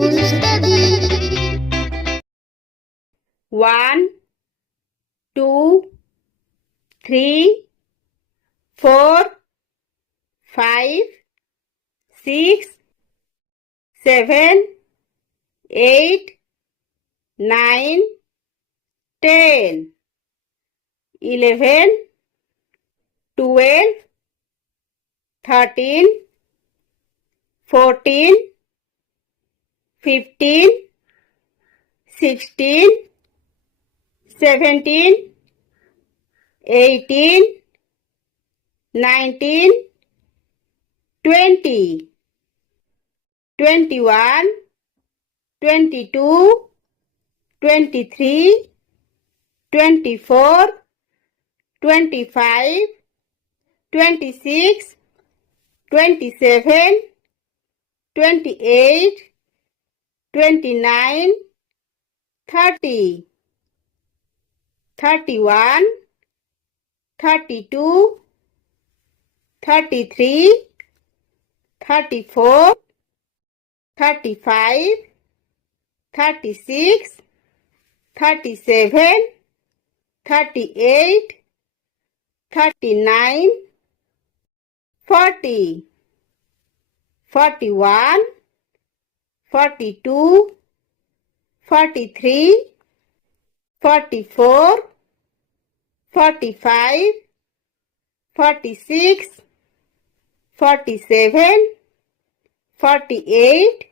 to study. 1, 2, 3, 4, 5, 6, 7, 8, 9, 10, 11, 12, 13, 14, 15, 16, 17, 18, 19, 20, 21, 22, 23, 24, 25, 26, 27, 28, 29, 30, 31, 32, 33, 34, 35, 36, 37, 38, 39, 40, 41, 42, 43, 44, 45, 46, 47, 48,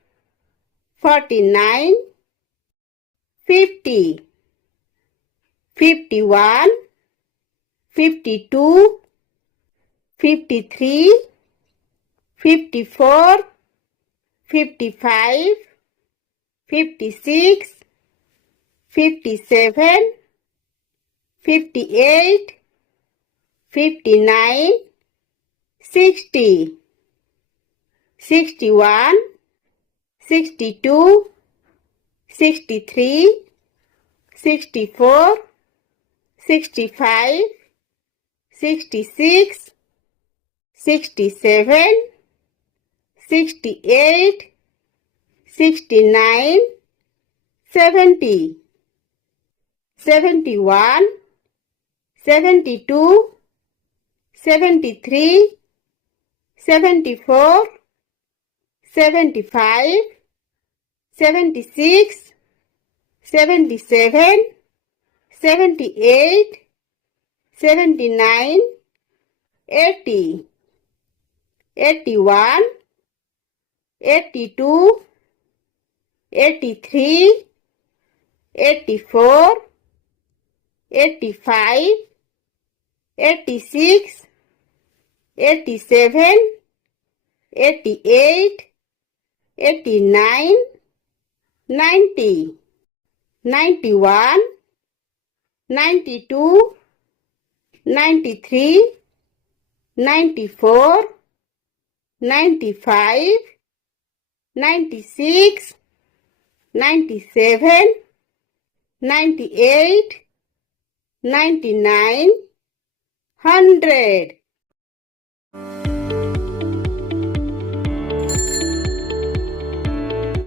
49, 50, 51, 52, 53, 54, 55, 56, 57, 58, 59, 60, 61, 62, 63, 64, 65, 66, 67, 68, 69, 70, 71, 72, 73, 74, 75, 76, 77, 78, 79, 80, 81, 82, 83, 84, 85, 86, 87, 88, 89, 90, 91, 92, 93, 94, 95, 96, 97, 98, 99, 100.